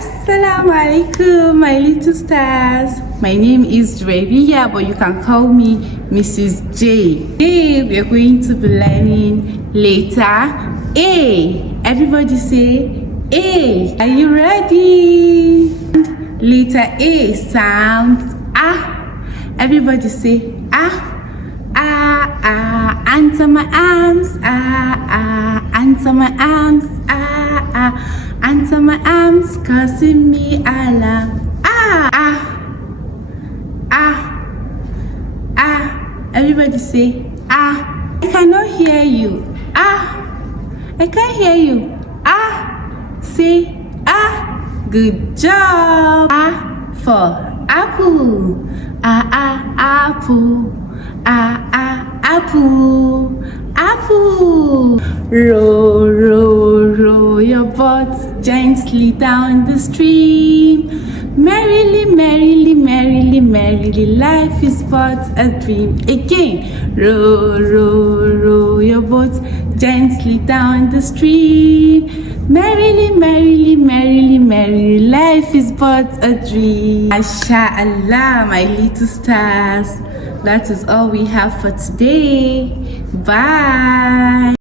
Assalamu alaikum, my little stars. My name is Dravia, but you can call me Mrs. J. Today we are going to be learning letter A. Everybody say A. Are you ready? Letter A sounds A. Everybody say A. Answer my arms, answer my arms, answer my arms, causing me alarm. Everybody say I cannot hear you. I can't hear you. Say good job. A for apple. Apple. Apple, apple. Row, row, row your boat gently down the stream. Merrily, merrily, merrily, merrily, life is but a dream. Again, row, row, row your boat gently down the stream. Merrily, merrily, merrily, merrily, life is but a dream. MashaAllah, my little stars. That is all we have for today. Bye.